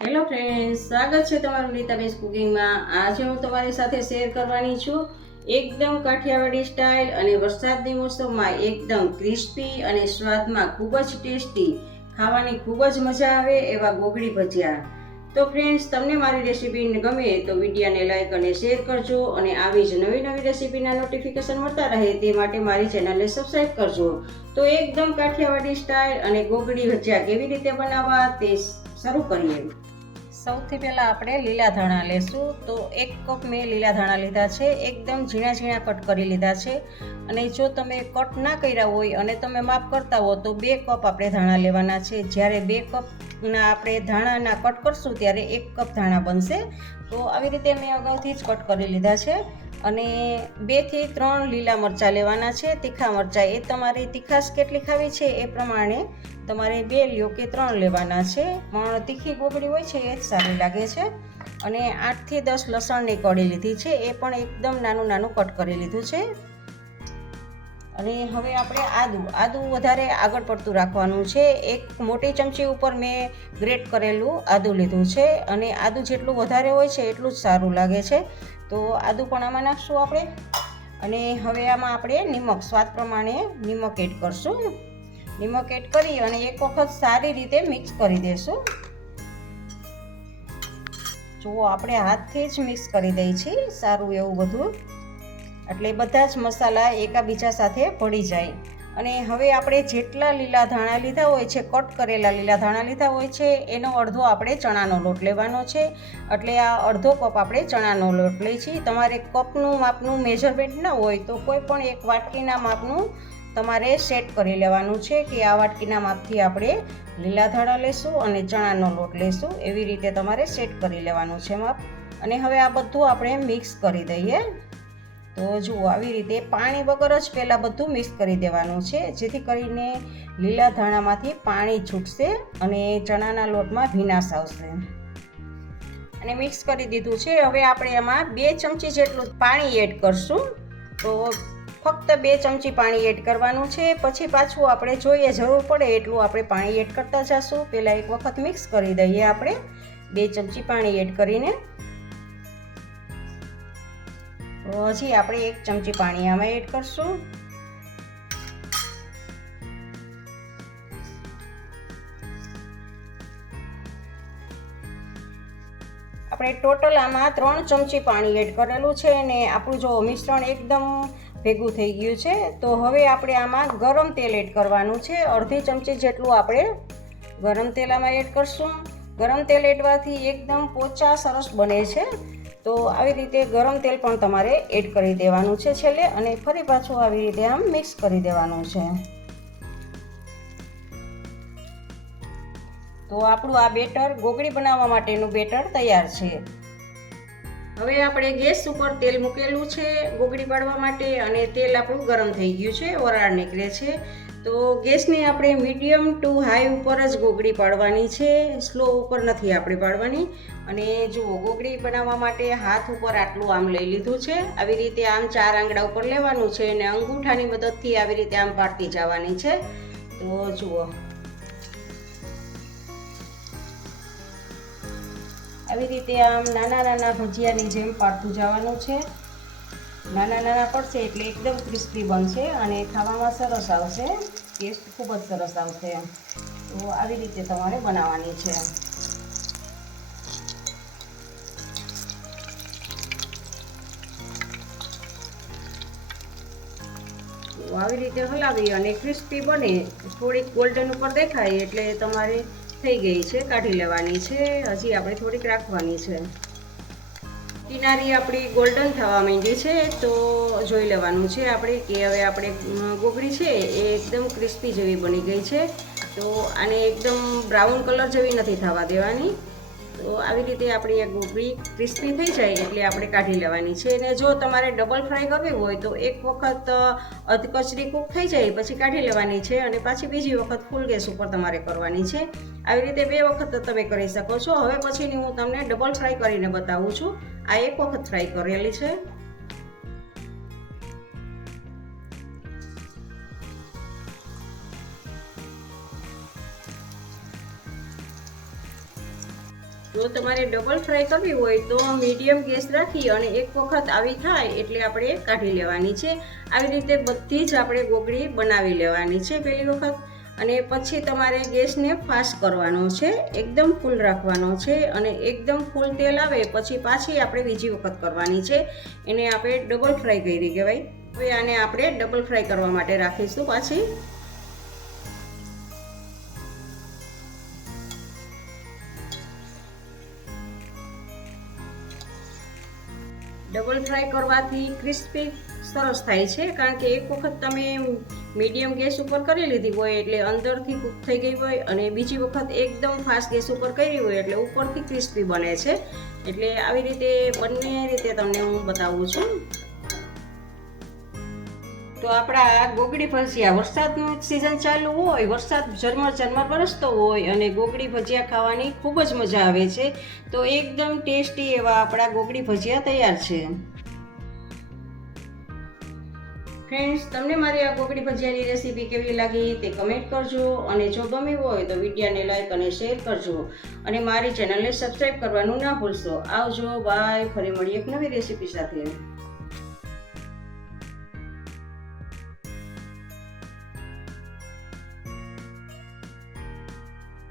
Hello friends સ્વાગત છે તમારું નીતાબેસ કુકિંગમાં. આજે હું તમારી સાથે શેર કરવાની છું એકદમ કાઠિયાવાડી સ્ટાઇલ અને વરસાદની મોસમમાં એકદમ ક્રિસ્પી અને સ્વાદમાં ખૂબ જ ટેસ્ટી ખાવાની ખૂબ જ મજા આવે એવા ગોગડી ભજીયા. તો ફ્રેન્ડ્સ તમને મારી રેસીપી ગમે તો વિડીયાને લાઈક અને શેર કરજો અને આવી જ નવી નવી રેસીપીના નોટિફિકેશન મળતા રહે તે માટે મારી ચેનલને સબસ્ક્રાઈબ કરજો. તો એકદમ કાઠિયાવાડી સ્ટાઇલ અને ગોગડી ભજીયા કેવી રીતે બનાવવા તે શરૂ કરીએ. સૌથી પહેલાં આપણે લીલા ધાણા લેશું. તો એક કપ મેં લીલા ધાણા લીધા છે. એકદમ ઝીણા ઝીણા કટ કરી લીધા છે. અને જો તમે કટ ના કર્યા હોય અને તમે માપ કરતા હો, તો બે કપ આપણે ધાણા લેવાના છે. જ્યારે બે કપના આપણે ધાણાના કટ કરશું, ત્યારે એક કપ ધાણા બનશે. તો આવી રીતે મેં અગાઉથી જ કટ કરી લીધા છે. અને બેથી ત્રણ લીલા મરચાં લેવાના છે. તીખા મરચાં, એ તમારી તીખાશ કેટલી ખાવી છે એ પ્રમાણે તમારે બે લ્યો કે ત્રણ લેવાના છે. પણ તીખી ગોગડી હોય છે એ જ સારી લાગે છે. અને આઠથી દસ લસણની કળી લીધી છે. એ પણ એકદમ નાનું નાનું કટ કરી લીધું છે. અને હવે આપણે આદુ આદુ વધારે આગળ પડતું રાખવાનું છે. એક મોટી ચમચી ઉપર મેં ગ્રેટ કરેલું આદુ લીધું છે. અને આદુ જેટલું વધારે હોય છે એટલું જ સારું લાગે છે. તો આદુ પણ આમાં નાખશું આપણે. અને હવે આમાં આપણે નિમક, સ્વાદ પ્રમાણે નિમક એડ કરશું. નિમક એડ કરી અને એક વખત સારી રીતે મિક્સ કરી દેશું. જુઓ, આપણે હાથથી જ મિક્સ કરી દઈએ છીએ સારું એવું બધું. એટલે બધા જ મસાલા એકાબીજા સાથે ભળી જાય. અને હવે આપણે જેટલા લીલા ધાણા લીધા હોય છે કટ કરેલા લીલા ધાણા લીધા હોય છે, એનો અડધો આપણે ચણાનો લોટ લેવાનો છે. એટલે આ અડધો કપ આપણે ચણાનો લોટ લઈ છીએ. તમારે કપનું માપનું મેજરમેન્ટ ન હોય તો કોઈ પણ એક વાટકીના માપનું તમારે સેટ કરી લેવાનું છે કે આ વાટકીના માપથી આપણે લીલા ધાણા લેશું અને ચણાનો લોટ લેશું. એવી રીતે તમારે સેટ કરી લેવાનું છે માપ. અને હવે આ બધું આપણે મિક્સ કરી દઈએ. તો જુઓ, આવી રીતે પાણી વગર જ પહેલાં બધું મિક્સ કરી દેવાનું છે. જેથી કરીને લીલા ધાણામાંથી પાણી છૂટશે અને ચણાના લોટમાં ભીનાશ આવશે. અને મિક્સ કરી દીધું છે. હવે આપણે એમાં બે ચમચી જેટલું પાણી એડ કરશું. તો ફક્ત બે ચમચી પાણી એડ કરવાનું છે. પછી પાછું આપણે જોઈએ જરૂર પડે એટલું આપણે પાણી એડ કરતા જશું. પહેલાં એક વખત મિક્સ કરી દઈએ આપણે. બે ચમચી પાણી એડ કરીને. હજી આપણે એક ચમચી પાણી આમાં એડ કરશું. આપણે ટોટલ આમાં ત્રણ ચમચી પાણી એડ કરેલું છે અને આપણું જો મિશ્રણ એકદમ ભેગું થઈ ગયું છે, તો હવે આપણે આમાં ગરમ તેલ એડ કરવાનું છે. અડધી ચમચી જેટલું આપણે ગરમ તેલ આમાં એડ કરશું. ગરમ તેલ એડવાથી એકદમ પોચા સરસ બને છે. તો આવી રીતે ગરમ તેલ પણ તમારે એડ કરી દેવાનું છે છેલ્લે અને ફરી પાછું આવી રીતે આમ મિક્સ કરી દેવાનું છે. તો આપણું આ બેટર ગોગળી બનાવવા માટેનું બેટર તૈયાર છે. હવે આપણે ગેસ ઉપર તેલ મૂકેલું છે ગોગળી પાડવા માટે અને તેલ આપણું ગરમ થઈ ગયું છે વરાળ નીકળે છે. તો ગેસને આપણે મીડિયમ ટુ હાઈ ઉપર જ ગોગળી પાડવાની છે, સ્લો ઉપર નથી આપણે પાડવાની. અને જુઓ, ગોગળી બનાવવા માટે હાથ ઉપર આટલું આમ લઈ લીધું છે. આવી રીતે આમ ચાર આંગળા ઉપર લેવાનું છે અને અંગૂઠાની મદદથી આવી રીતે આમ પાડતી જવાની છે. તો જુઓ આવી રીતે આમ નાના નાના ભજીયાની જેમ પાડતું જવાનું છે. નાના નાના પડશે એટલે એકદમ ક્રિસ્પી બનશે અને ખાવામાં સરસ આવશે. ટેસ્ટ ખૂબ જ સરસ આવશે. તો આવી રીતે તમારે બનાવવાની છે. આવી રીતે હલાવી અને ક્રિસ્પી બને. થોડીક ગોલ્ડન ઉપર દેખાય એટલે તમારે થઈ ગઈ છે, કાઢી લેવાની છે. હજી આપણે થોડીક રાખવાની છે. કિનારી આપણી ગોલ્ડન થવા માંડી છે, તો જોઈ લેવાનું છે આપણે કે હવે આપણે ગોગડી છે એ એકદમ ક્રિસ્પી જેવી બની ગઈ છે. તો આને એકદમ બ્રાઉન કલર જેવી નથી થવા દેવાની. તો આવી રીતે આપણી આ ગોભી ક્રિસ્પી થઈ જાય એટલે આપણે કાઢી લેવાની છે. અને જો તમારે ડબલ ફ્રાય કરવી હોય તો એક વખત અધકચરી કૂક થઈ જાય પછી કાઢી લેવાની છે અને પાછી બીજી વખત ફૂલ ગેસ ઉપર તમારે કરવાની છે. આવી રીતે બે વખત તમે કરી શકો છો. હવે પછીની હું તમને ડબલ ફ્રાય કરીને બતાવું છું. આ એક વખત ફ્રાય કરેલી છે. જો તમારે ડબલ ફ્રાય કરવી હોય તો મીડિયમ ગેસ રાખી અને એક વખત આવી થાય એટલે આપણે કાઢી લેવાની છે. આવી રીતે બધી જ આપણે ગોગળી બનાવી લેવાની છે પહેલી વખત. અને પછી તમારે ગેસને ફાસ્ટ કરવાનો છે. એકદમ ફૂલ રાખવાનો છે અને એકદમ ફૂલ તેલ આવે પછી પાછી આપણે બીજી વખત કરવાની છે. એને આપણે ડબલ ફ્રાય કરી કહેવાય. હવે આને આપણે ડબલ ફ્રાય કરવા માટે રાખીશું પાછી. ડબલ ફ્રાય કરવાથી ક્રિસ્પી સરસ થાય છે, કારણ કે એક વખત તમે મીડિયમ ગેસ ઉપર કરી લીધી હોય એટલે અંદરથી કૂક થઈ ગઈ હોય અને બીજી વખત એકદમ ફાસ્ટ ગેસ ઉપર કરી હોય એટલે ઉપરથી ક્રિસ્પી બને છે. એટલે આવી રીતે બંને રીતે તમને હું બતાવું છું. તો આપણા ગોગડી ભજીયા વરસાદનું સિઝન ચાલુ હોય, વરસાદ ઝરમર ઝરમર વરસતો હોય અને ગોગડી ભજીયા ખાવાની ખૂબ જ મજા આવે છે. તો એકદમ ટેસ્ટી એવા આપણા ગોગડી ભજીયા તૈયાર છે. ફ્રેન્ડ્સ તમને મારી આ ગોગડી ભજીયાની રેસીપી કેવી લાગી તે કમેન્ટ કરજો અને જો ગમી હોય તો વિડીયાને લાઈક અને શેર કરજો અને મારી ચેનલને સબસ્ક્રાઈબ કરવાનું ના ભૂલશો. આવજો બાય ફરી મળીએ એક નવી રેસીપી સાથે.